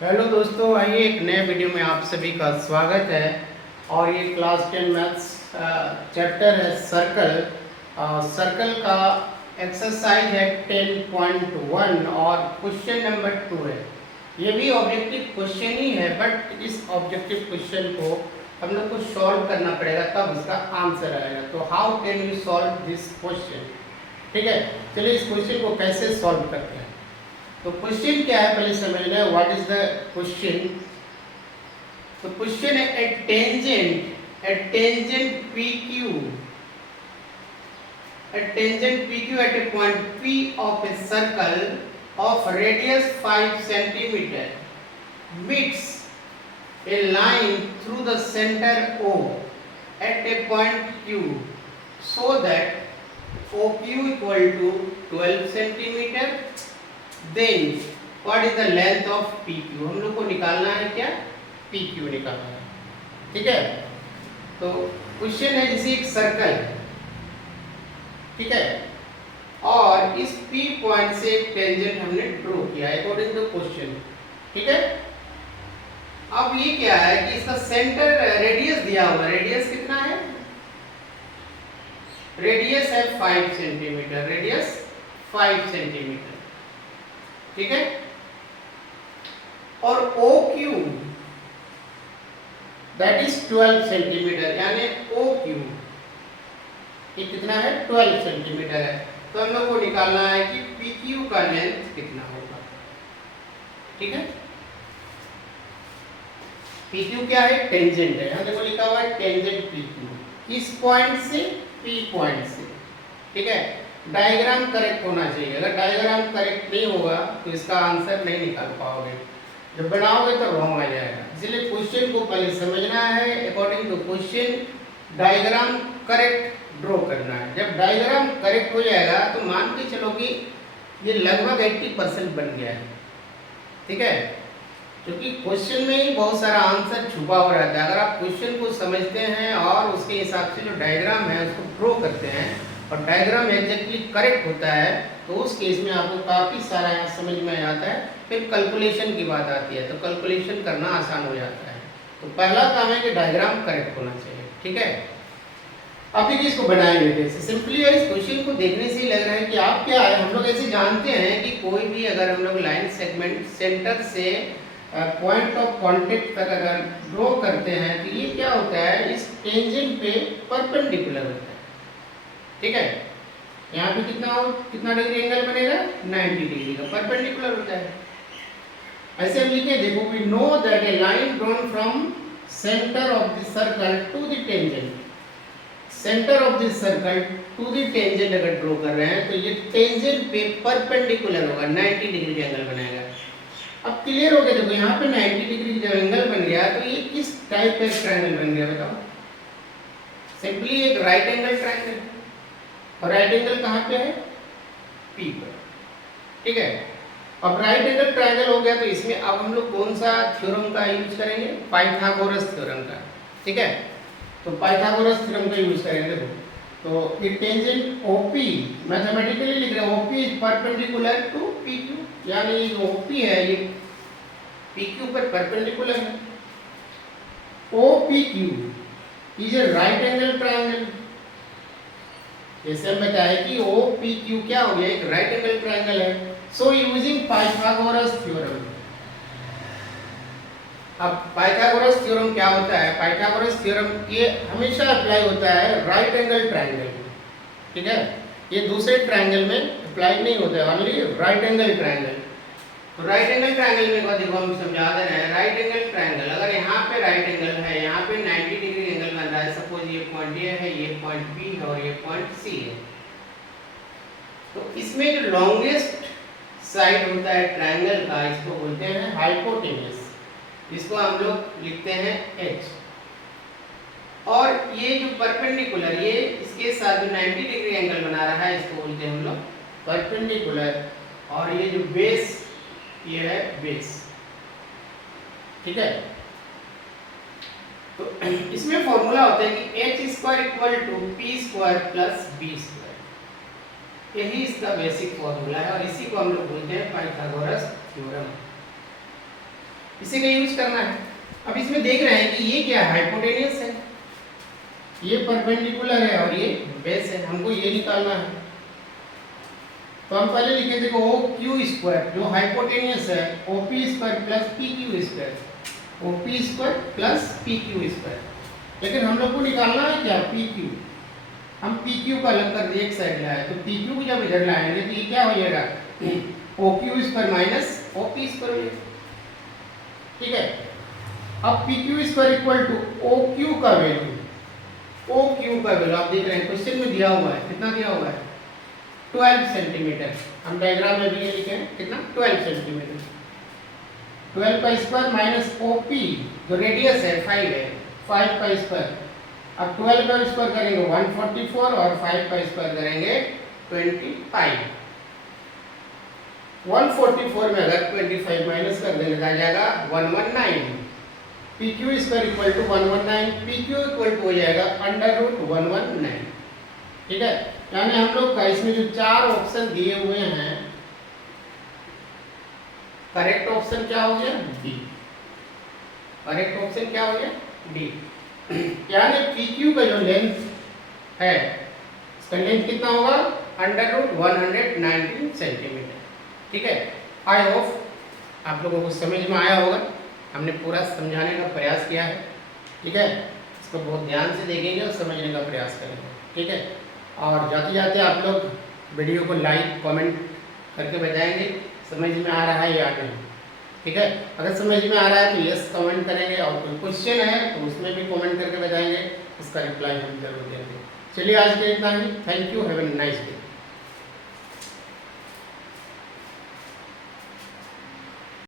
Hello दोस्तों, आइए एक नए वीडियो में आप सभी का स्वागत है। और ये क्लास 10 मैथ्स चैप्टर है सर्कल। सर्कल का एक्सरसाइज है 10.1 और क्वेश्चन नंबर 2 है। ये भी ऑब्जेक्टिव क्वेश्चन ही है, बट इस ऑब्जेक्टिव क्वेश्चन को हम लोग को सॉल्व करना पड़ेगा, तब उसका आंसर आएगा। तो how can you solve this question? ठीक है, चलिए इस क्वेश्चन को कैसे सॉल्व करते हैं। तो क्वेश्चन क्या है पहले समझना है। What is the question? तो क्वेश्चन है a tangent PQ at a point P of a circle of radius 5 centimeter meets a line through the center O at a point Q so that OQ equal to 12 centimeter. Then what is the length of PQ? हम लोग को निकालना है क्या? PQ निकालना है। ठीक है, तो क्वेश्चन है जैसे एक सर्कल, ठीक है, और इस P पॉइंट से एक टेंजेंट हमने ड्रॉ किया अकॉर्डिंग टू क्वेश्चन। ठीक है, अब ये क्या है कि इसका सेंटर रेडियस दिया हुआ, रेडियस कितना है? रेडियस है 5 सेंटीमीटर, रेडियस 5 सेंटीमीटर। ठीक है, और OQ दैट इज 12 सेंटीमीटर, यानी OQ ये कितना है? 12 सेंटीमीटर है। तो हम लोग को निकालना है कि PQ का लेंथ कितना होगा। ठीक है, PQ क्या है? टेंजेंट है। यहाँ देखो लिखा हुआ है टेंजेंट PQ, इस पॉइंट से P पॉइंट से। ठीक है, डायग्राम करेक्ट होना चाहिए। अगर डायग्राम करेक्ट नहीं होगा तो इसका आंसर नहीं निकाल पाओगे, जब बनाओगे तो रॉन्ग आ जाएगा। इसलिए क्वेश्चन को पहले समझना है, according to question diagram correct draw करना है। जब डायग्राम करेक्ट हो जाएगा तो मान के चलो कि ये लगभग 80% बन गया है। ठीक है, क्योंकि क्वेश्चन में ही बहुत सारा आंसर छुपा हुआ रहता है। अगर आप क्वेश्चन को समझते हैं और उसके हिसाब से जो डायग्राम है उसको ड्रॉ करते हैं और डायग्राम एग्जैक्टली करेक्ट होता है, तो उस केस में आपको काफ़ी सारा यहाँ समझ में आता है। फिर कैलकुलेशन की बात आती है तो कैलकुलेशन करना आसान हो जाता है। तो पहला काम है कि डायग्राम करेक्ट होना चाहिए। ठीक है, अभी भी इसको बनाएंगे कैसे? सिंपली इस क्वेश्चन को देखने से ही लग रहा है कि आप क्या है, हम लोग ऐसे जानते हैं कि कोई भी अगर हम लोग लाइन सेगमेंट सेंटर से पॉइंट ऑफ कांटेक्ट तक अगर ड्रॉ करते हैं तो ये क्या होता है, इस टेंजेंट पे परपेंडिकुलर होता है। ठीक है, यहाँ पे कितना डिग्री एंगल बनेगा? 90 डिग्री का परपेंडिकुलर होता है। ऐसे हम लिखे, देखो we know that a line drawn from centre of the circle to the tangent, centre of the circle to the tangent अगर ड्रॉ कर रहे हैं तो ये टेंजेंट पे परपेंडिकुलर होगा, 90 डिग्री का एंगल बनाएगा। अब क्लियर हो गया, देखो यहाँ पे 90 डिग्री जब एंगल बन गया तो ये किस टाइप का ट्रायंगल बन गया बताओ? सिंपली एक राइट एंगल ट्रायंगल। और राइट एंगल कहाँ पे है? P पर। ठीक है, अब राइट एंगल ट्रायंगल हो गया तो इसमें अब हम लोग कौन सा थ्योरम का यूज करेंगे? पाइथागोरस थ्योरम का। ठीक है, तो पाइथागोरस थ्योरम का यूज करेंगे। देखो, तो ये टेंजेंट OP मैथमेटिकली लिख रहे हैं, OP is perpendicular to PQ, यानी ये OP है ये PQ पर परपेंडिकुलर है। OPQ is a right angle triangle. जैसे हम बताए कि OPQ क्या हो गया? एक राइट एंगल ट्रायंगल है। So using Pythagoras theorem. अब पाइथागोरस थ्योरम क्या होता है? पाइथागोरस थ्योरम ये हमेशा अप्लाई होता है राइट एंगल ट्रायंगल में। ठीक है, ये दूसरे ट्रायंगल में अप्लाई नहीं होता है, ओनली राइट एंगल ट्रायंगल। तो राइट एंगल ट्रायंगल में देखो हम समझा दे रहे हैं, राइट एंगल ट्रायंगल अगर यहाँ पे राइट एंगल है, यहाँ पे 90 डिग्री एंगल बन रहा है, सपोज ये पॉइंट ये है, ये पॉइंट B है और ये पॉइंट C है, तो इसमें जो लॉन्गेस्ट साइड होता है ट्रायंगल का, इसको बोलते हैं हाइपोटेन्यूस, इसको हम लोग लिखते हैं H। और ये जो परपेंडिकुलर, ये इसके साथ जो 90 डिग्री एंगल बना रहा है, इसको बोलते हैं हम लोग परपेंडिकुलर। और ये जो बेस, ये है बेस। ठीक है, तो इसमें फॉर्मूला होता है कि H² equal to P² plus B²। यही इसका बेसिक फॉर्मूला है और इसी को हम लोग बोलते हैं पाइथागोरस थ्योरम। इसी का यूज करना है। अब इसमें देख रहे हैं कि ये क्या है, हाइपोटेनियस है, ये परपेंडिकुलर है और ये बेस है, हमको ये निकालना है। तो हम पहले लिखे देखो ओ क्यू स्क्वायर जो हाइपोटेनियस है, O P square plus P Q square, O P square plus P Q square. लेकिन हम लोग को निकालना है क्या, पी क्यू। हम पी क्यू का अलग कर दिए, एक साइड लाए, तो पी क्यू को जब इधर लाएंगे तो ये क्या हो जाएगा, O Q square minus O P square हो जाएगा। ठीक है, अब P Q square equal to O Q का वैल्यू, ओ क्यू का वैल्यू आप देख रहे हैं क्वेश्चन में दिया हुआ है, कितना दिया हुआ है 12 सेंटीमीटर। हम डायग्राम में भी ये लिखे हैं कितना 12 सेंटीमीटर, 12 का स्क्वायर माइनस ओ पी जो रेडियस है 5 है, 5 का स्क्वायर। अब 12 का स्क्वायर करेंगे 144 और 5 का स्क्वायर करेंगे 25। 144 में अगर 25 माइनस कर देंगे आ जाएगा 119। P Q square equal to 119, P Q equal to हो जाएगा अंडर रूट 119। ठीक है, यानी हम लोग का इसमें जो 4 ऑप्शन दिए हुए हैं, करेक्ट ऑप्शन क्या हो गया, डी। करेक्ट ऑप्शन क्या हो गया, डी। यानी पी क्यू का जो लेंथ है, इसका लेंथ कितना होगा, अंडर रूट 119 सेंटीमीटर। ठीक है, आई होप आप लोगों को समझ में आया होगा, हमने पूरा समझाने का प्रयास किया है। ठीक है, इसको बहुत ध्यान से देखेंगे और समझने का प्रयास करेंगे। ठीक है, और जाते जाते आप लोग वीडियो को लाइक कमेंट करके बताएंगे समझ में आ रहा है या नहीं। ठीक है, अगर समझ में आ रहा है तो यस कमेंट करेंगे, और कोई क्वेश्चन है तो उसमें भी कमेंट करके बताएंगे, उसका रिप्लाई हम जरूर देंगे। चलिए आज के इतना ही, thank you, have a nice day.